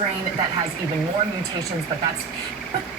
strain that has even more mutations, but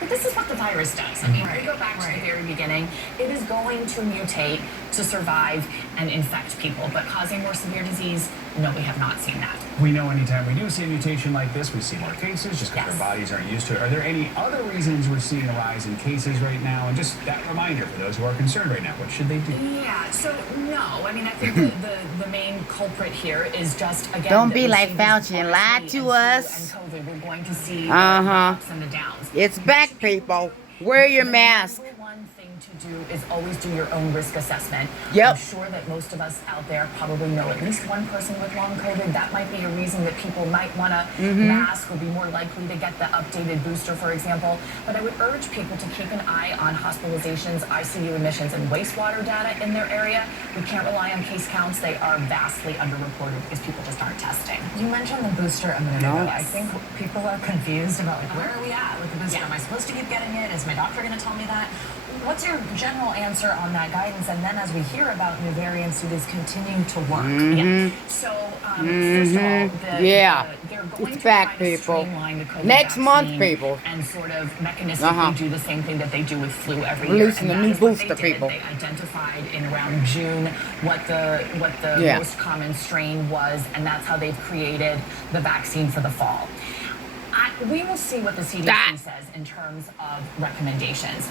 this is what the virus does. I mean, we go back to the very beginning. It is going to mutate to survive and infect people, but causing more severe disease, no, we have not seen that. We know anytime we do see a mutation like this, we see more cases just because our bodies aren't used to it. Are there any other reasons we're seeing a rise in cases right now? And just that reminder for those who are concerned right now, what should they do? Yeah, so no, I mean, I think the main culprit here is just, again, don't be like Fauci and lie to us. And COVID, we're going to see the ups and the downs. It's back, people. Wear your mask. One thing to do is always do your own risk assessment. Yep. I'm sure that most of us out there probably know at least one person with long COVID. That might be a reason that people might want to mask or be more likely to get the updated booster, for example. But I would urge people to keep an eye on hospitalizations, ICU admissions, and wastewater data in their area. We can't rely on case counts. They are vastly underreported because people just aren't testing. You mentioned the booster a minute ago. I think people are confused about like, where are we at with the booster? Am I supposed to keep getting it? Is my doctor going to tell me that? What's your general answer on that guidance? And then as we hear about new variants, do these continue to work? So, first of all, they're going it's to back, try to people. streamline the COVID Next month, vaccine people. and sort of mechanistically do the same thing that they do with flu every year. Releasing And the that new is what they booster, did. people. They identified in around June what the most common strain was, and that's how they've created the vaccine for the fall. We will see what the CDC says in terms of recommendations.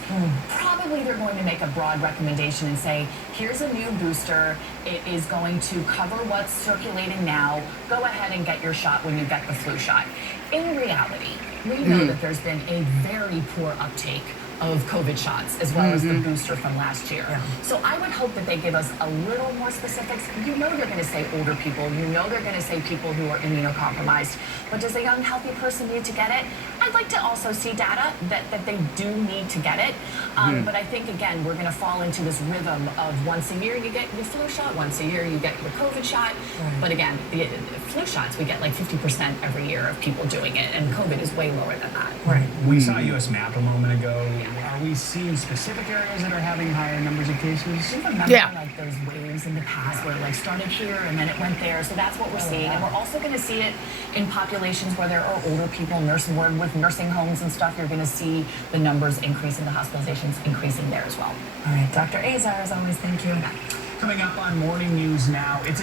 Probably they're going to make a broad recommendation and say, here's a new booster. It is going to cover what's circulating now. Go ahead and get your shot when you get the flu shot. In reality, we know that there's been a very poor uptake of COVID shots, as well as the booster from last year. So I would hope that they give us a little more specifics. You know they're going to say older people. You know they're going to say people who are immunocompromised. But does a young, healthy person need to get it? I'd like to also see data that they do need to get it. But I think, again, we're going to fall into this rhythm of once a year you get your flu shot, once a year you get your COVID shot. But again, the flu shots, we get like 50% every year of people doing it, and COVID is way lower than that. We saw a U.S. map a moment ago. Are we seeing specific areas that are having higher numbers of cases? Do you remember like those waves in the past where it like started here and then it went there? So that's what we're seeing. And we're also going to see it in populations where there are older people, with nursing homes and stuff. You're going to see the numbers increasing, the hospitalizations increasing there as well. All right, Dr. Azar, as always, thank you. Coming up on Morning News Now, it's